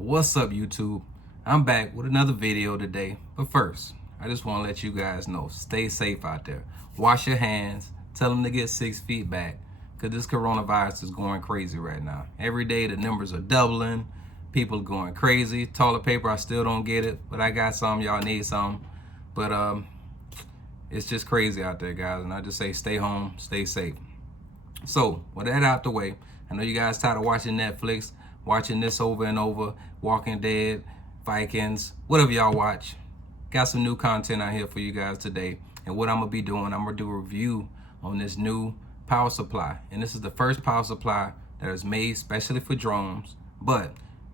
What's up, YouTube? I'm back with another video today. But first, I just want to let you guys know, stay safe out there. Wash your hands. Tell them to get 6 feet back, because this coronavirus is going crazy right now. Every day the numbers are doubling. People are going crazy. Toilet paper, I still don't get it, but I got some. Y'all need some. But it's just crazy out there, guys. And I just say stay home, stay safe. So, with that out the way, I know you guys tired of watching Netflix, watching this over and over, Walking Dead, Vikings, whatever y'all watch. Got some new content out here for you guys today. And what I'm going to be doing, I'm going to do a review on this new power supply. And this is the first power supply that is made specially for drones. But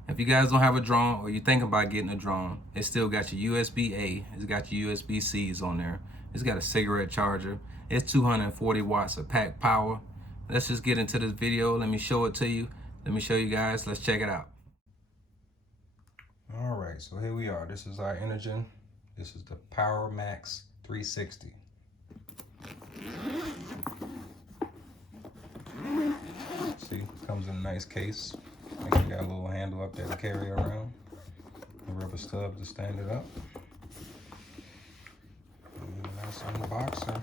if you guys don't have a drone or you're thinking about getting a drone, it still got your USB-A, it's got your USB-Cs on there. It's got a cigarette charger. It's 240 watts of pack power. Let's just get into this video. Let me show it to you. Let me show you guys. Let's check it out. All right, so here we are. This is our Energen. This is the PowMax 360. See, it comes in a nice case. Actually got a little handle up there to carry around. The rubber stub to stand it up. And a nice unboxer.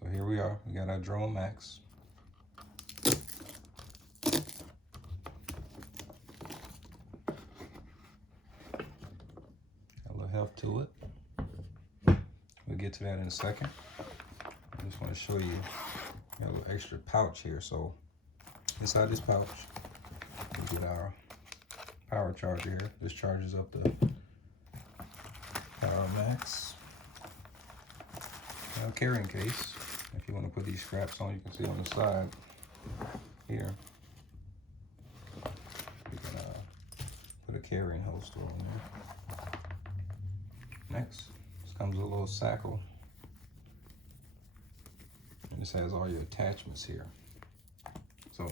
So here we are. We got our Drone Max. Health to it. We'll get to that in a second. I just want to show you a little extra pouch here. So inside this pouch, we get our power charger here. This charges up the PowMax. A carrying case. If you want to put these straps on, you can see on the side here. You can put a carrying holster on there. Next, this comes with a little sackle, and this has all your attachments here. So,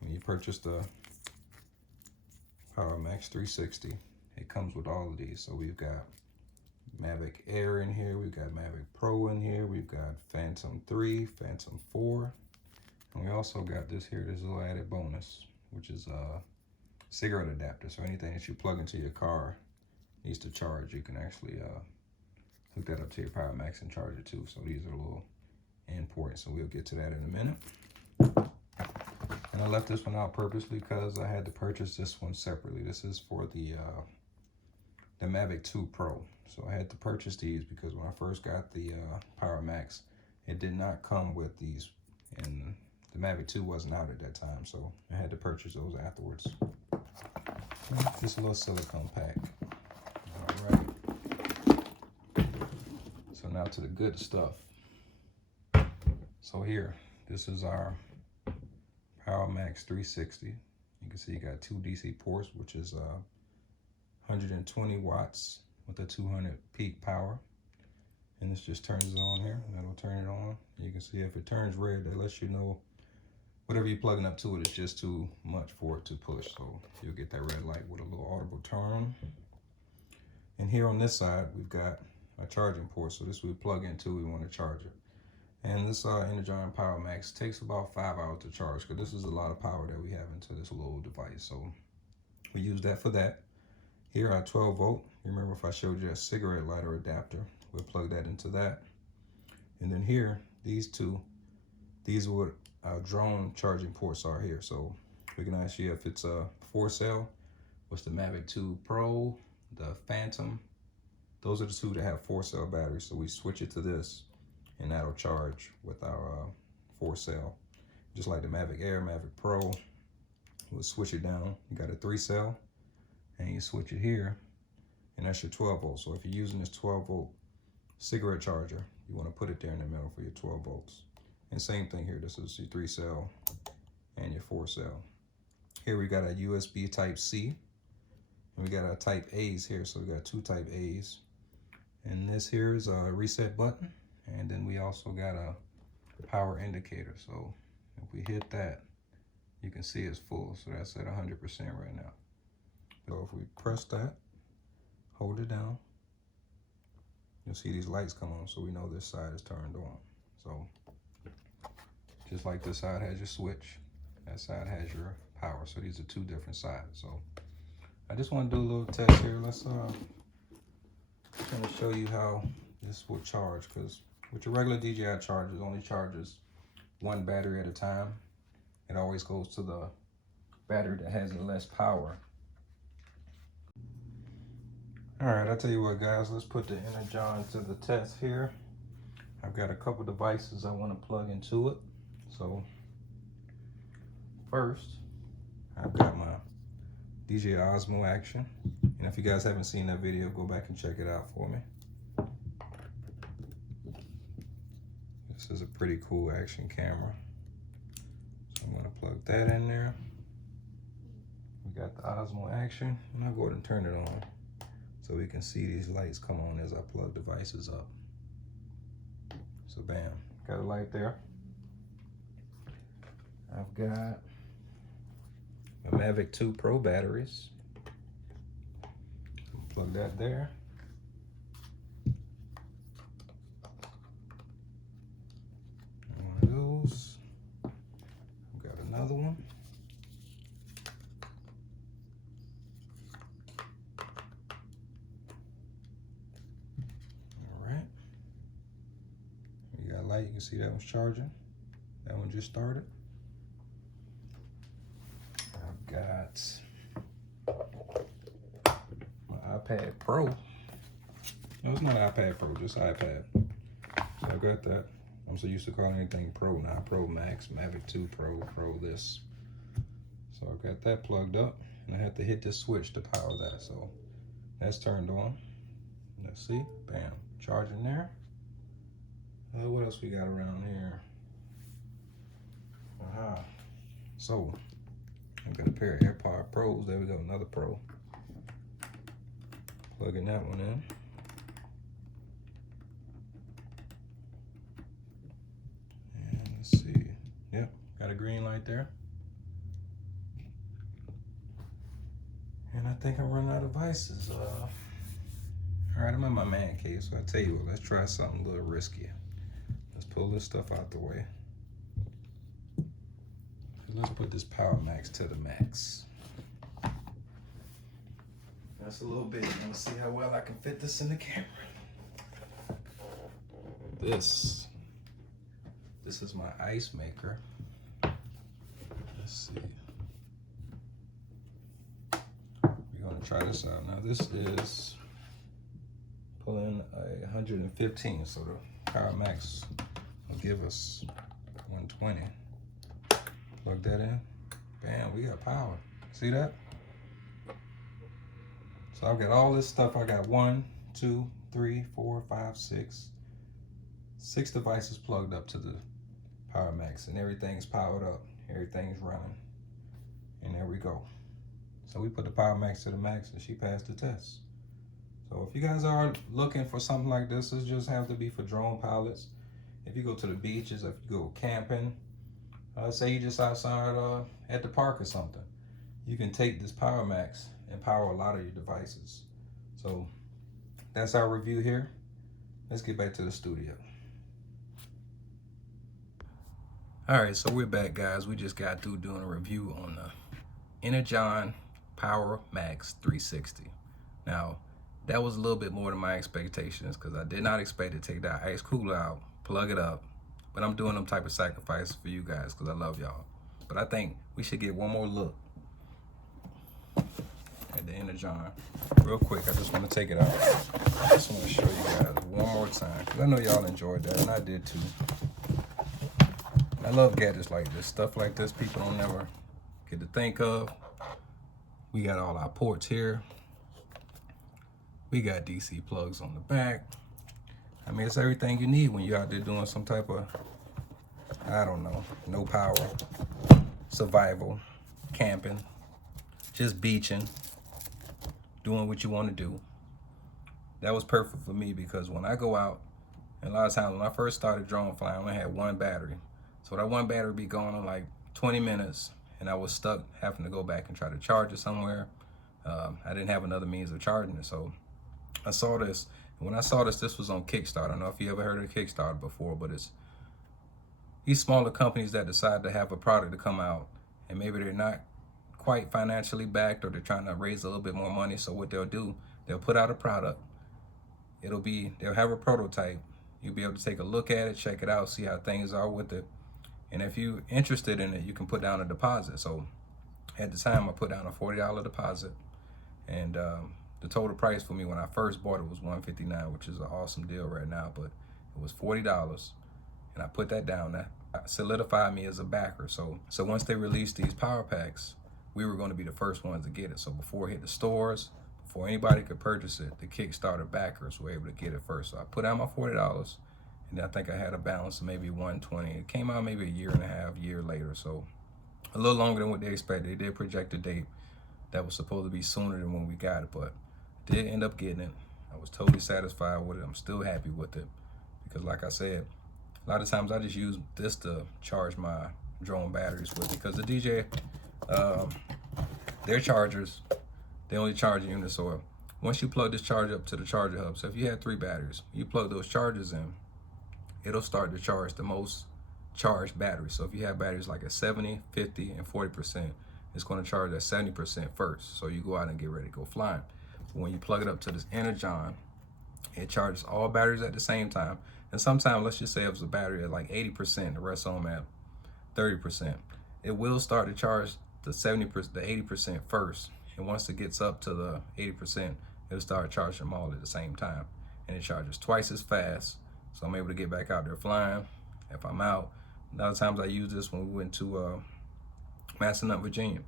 when you purchase the PowMax 360, it comes with all of these. So we've got Mavic Air in here, we've got Mavic Pro in here, we've got Phantom 3, Phantom 4, and we also got this here, this little added bonus, which is a cigarette adapter. So anything that you plug into your car needs to charge, you can actually hook that up to your PowMax and charge it too. So these are a little important, so we'll get to that in a minute. And I left this one out purposely because I had to purchase this one separately. This is for the Mavic 2 Pro. So I had to purchase these because when I first got the PowMax, it did not come with these, and the Mavic 2 wasn't out at that time, so I had to purchase those afterwards. Just a little silicone pack. All right. So now to the good stuff. So here, this is our PowMax 360. You can see you got 2 DC ports, which is 120 watts with a 200 peak power. And this just turns it on here. That'll turn it on. You can see if it turns red, that lets you know whatever you're plugging up to it is just too much for it to push. So you'll get that red light with a little audible turn. And here on this side, we've got a charging port. So this we plug into, we want to charge it. And this Energen PowMax takes about 5 hours to charge, because this is a lot of power that we have into this little device. So we use that for that. Here our 12 volt. Remember if I showed you a cigarette lighter adapter, we'll plug that into that. And then here, these two, these are what our drone charging ports are here. So we can ask you if it's a 4-cell, what's the Mavic 2 Pro, the Phantom. Those are the 2 that have 4-cell batteries. So we switch it to this, and that'll charge with our 4-cell. Just like the Mavic Air, Mavic Pro, we'll switch it down. You got a 3-cell, and you switch it here, and that's your 12 volts. So if you're using this 12 volt cigarette charger, you want to put it there in the middle for your 12 volts. And same thing here, this is your 3-cell and your 4-cell. Here we got a USB type C, and we got our type A's here. So we got 2 type A's. And this here is a reset button. And then we also got a power indicator. So if we hit that, you can see it's full. So that's at 100% right now. So if we press that, hold it down, you'll see these lights come on. So we know this side is turned on. So just like this side has your switch, that side has your power. So these are 2 different sides. So I just want to do a little test here. Let's trying to show you how this will charge, because with your regular DJI charger, it only charges 1 battery at a time. It always goes to the battery that has the less power. All right, I'll tell you what, guys, let's put the Energon to the test here. I've got a couple devices I want to plug into it. So first, I've got my DJI Osmo Action. And if you guys haven't seen that video, go back and check it out for me. This is a pretty cool action camera. So I'm going to plug that in there. We got the Osmo Action, and I'll go ahead and turn it on so we can see these lights come on as I plug devices up. So bam, got a light there. I've got my Mavic 2 Pro batteries. Plug that there. One of those. I've got another one. All right. We got light. You can see that one's charging. That one just started. I've got my iPad Pro. No, it's not iPad Pro, just iPad. So I got that. I'm so used to calling anything Pro now. Pro Max, Mavic 2 Pro, Pro this. So I got that plugged up, and I had to hit this switch to power that. So that's turned on. Let's see, bam, charging there. What else we got around here? So I've got a pair of AirPod Pros. There we go, another Pro. Plugging that one in. And let's see. Yep, got a green light there. And I think I'm running out of devices. All right, I'm in my man cave, so I tell you what, let's try something a little riskier. Let's pull this stuff out the way. Let's put this PowMax to the max. That's a little big. Let's see how well I can fit this in the camera. This is my ice maker. Let's see. We're gonna try this out. Now this is pulling a 115, so the PowMax will give us 120. Plug that in. Bam, we got power. See that? So I've got all this stuff. I got 1, 2, 3, 4, 5, 6 devices plugged up to the PowMax, and everything's powered up. Everything's running. And there we go. So we put the PowMax to the max, and she passed the test. So if you guys are looking for something like this, it just have to be for drone pilots. If you go to the beaches, if you go camping, say you just outside at the park or something, you can take this PowMax and power a lot of your devices. So that's our review here. Let's get back to the studio. All right, so we're back, guys. We just got through doing a review on the Energon PowMax 360. Now, that was a little bit more than my expectations, because I did not expect to take that ice cooler out, plug it up, but I'm doing them type of sacrifices for you guys because I love y'all. But I think we should get one more look at the Energon. Real quick, I just want to take it out. I just want to show you guys one more time, because I know y'all enjoyed that, and I did too. I love gadgets like this, stuff like this people don't never get to think of. We got all our ports here. We got DC plugs on the back. I mean, it's everything you need when you're out there doing some type of, I don't know, no power, survival, camping, just beaching, doing what you want to do. That was perfect for me, because when I go out, and a lot of times when I first started drone flying, I only had 1 battery. So that 1 battery would be gone in like 20 minutes, and I was stuck having to go back and try to charge it somewhere. I didn't have another means of charging it, so I saw this. When I saw this, this was on Kickstarter. I don't know if you ever heard of Kickstarter before, but it's these smaller companies that decide to have a product to come out, and maybe they're not quite financially backed, or they're trying to raise a little bit more money. So what they'll do, they'll put out a product. They'll have a prototype. You'll be able to take a look at it, check it out, see how things are with it. And if you're interested in it, you can put down a deposit. So at the time, I put down a $40 deposit. And the total price for me when I first bought it was $159, which is an awesome deal right now, but it was $40. And I put that down. That solidified me as a backer. So once they released these power packs, we were going to be the first ones to get it. So before it hit the stores, before anybody could purchase it, the Kickstarter backers were able to get it first. So I put out my $40, and I think I had a balance of maybe $120. It came out maybe a year and a half, year later. So a little longer than what they expected. They did project a date that was supposed to be sooner than when we got it, but did end up getting it. I was totally satisfied with it. I'm still happy with it because, like I said, a lot of times I just use this to charge my drone batteries with, because the DJ, their chargers, they only charge a unit. So once you plug this charger up to the charger hub, so if you had 3 batteries, you plug those chargers in, it'll start to charge the most charged batteries. So if you have batteries like at 70, 50, and 40%, it's going to charge at 70% first. So you go out and get ready to go flying. But when you plug it up to this Energon, it charges all batteries at the same time. And sometimes, let's just say it was a battery at like 80%, the rest of them at 30%. It will start to charge the 70%, the 80% first. And once it gets up to the 80%, it'll start charging them all at the same time. And it charges twice as fast. So I'm able to get back out there flying if I'm out. A lot of times I use this when we went to Massanutten, Virginia.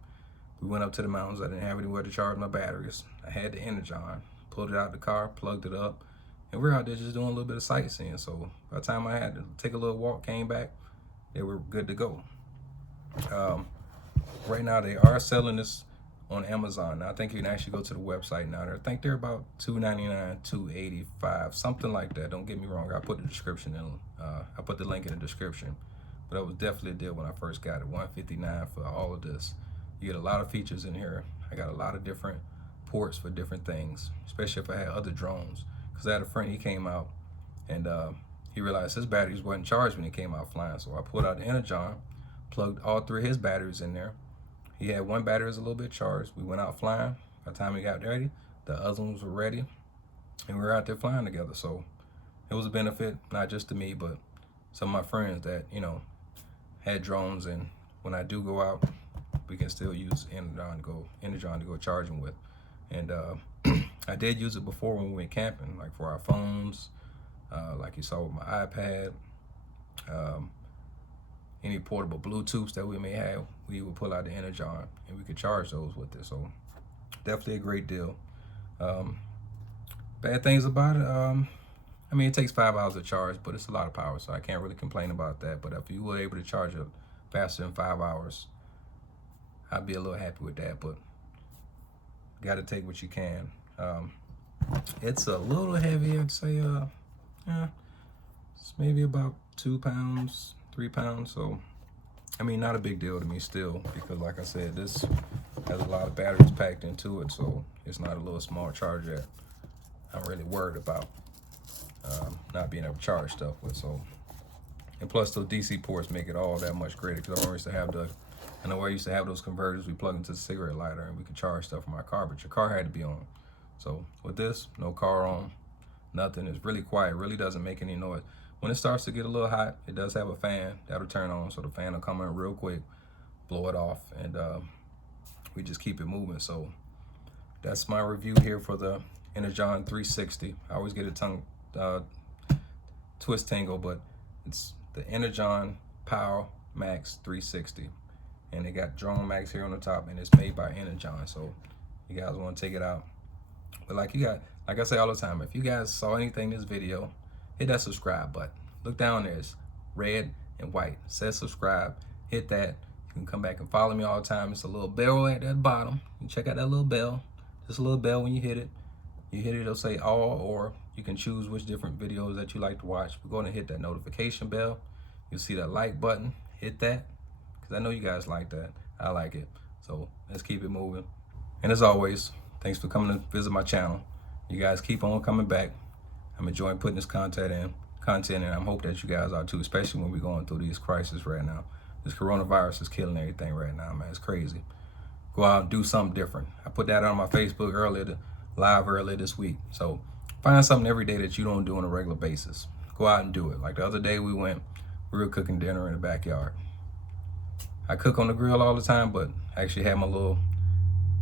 We went up to the mountains. I didn't have anywhere to charge my batteries. I had the Energon, pulled it out the car, plugged it up, and we're out there just doing a little bit of sightseeing. So by the time I had to take a little walk, came back, they were good to go. Right now they are selling this on Amazon. Now I think you can actually go to the website now. I think they're about $2.99, $2.85, something like that. Don't get me wrong. I put the description in. I put the link in the description. But it was definitely a deal when I first got it. $159 for all of this. You get a lot of features in here. I got a lot of different ports for different things, especially if I had other drones. Because I had a friend, he came out and he realized his batteries wasn't charged when he came out flying. So I pulled out the Energon, plugged all 3 of his batteries in there. He had one battery was a little bit charged. We went out flying. By the time we got ready, the other ones were ready, and we were out there flying together. So it was a benefit, not just to me, but some of my friends that, you know, had drones, and when I do go out, we can still use Energon to go charging with. And I did use it before when we went camping, like for our phones, like you saw with my iPad, any portable Bluetooths that we may have, we would pull out the Energon and we could charge those with it. So definitely a great deal. Bad things about it, I mean, it takes 5 hours to charge, but it's a lot of power, so I can't really complain about that. But if you were able to charge it faster than 5 hours, I'd be a little happy with that, but got to take what you can. It's a little heavy, I'd say. It's maybe about 2 pounds, 3 pounds. So, I mean, not a big deal to me still, because like I said, this has a lot of batteries packed into it, so it's not a little small charger that I'm really worried about not being able to charge stuff with. So, and plus those DC ports make it all that much greater, because I used to have I used to have those converters we plug into the cigarette lighter and we could charge stuff from our car, but your car had to be on. So with this, no car on, nothing. It's really quiet, really doesn't make any noise. When it starts to get a little hot, it does have a fan that'll turn on, so the fan will come in real quick, blow it off, and we just keep it moving. So that's my review here for the Energon 360. I always get a tongue twist tangle, but it's the Energon PowMax 360. And they got Drone Max here on the top, and it's made by Energon. So you guys want to take it out. But like I say all the time, if you guys saw anything in this video, hit that subscribe button. Look down there, it's red and white. It says subscribe. Hit that. You can come back and follow me all the time. It's a little bell at the bottom. You can check out that little bell. Just a little bell when you hit it. You hit it, it'll say all, or you can choose which different videos that you like to watch. We're going to hit that notification bell. You'll see that like button. Hit that, because I know you guys like that. I like it. So let's keep it moving. And as always, thanks for coming to visit my channel. You guys keep on coming back. I'm enjoying putting this content in. And I'm hoping that you guys are too, especially when we're going through these crises right now. This coronavirus is killing everything right now, man. It's crazy. Go out and do something different. I put that on my Facebook live earlier this week. So find something every day that you don't do on a regular basis. Go out and do it. Like the other day we were cooking dinner in the backyard. I cook on the grill all the time, but I actually had my little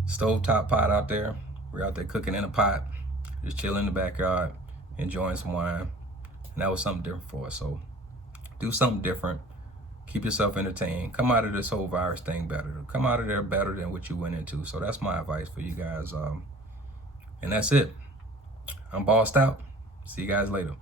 stovetop pot out there. We're out there cooking in a pot, just chilling in the backyard, enjoying some wine. And that was something different for us. So do something different. Keep yourself entertained. Come out of this whole virus thing better. Come out of there better than what you went into. So that's my advice for you guys. And that's it. I'm bossed out. See you guys later.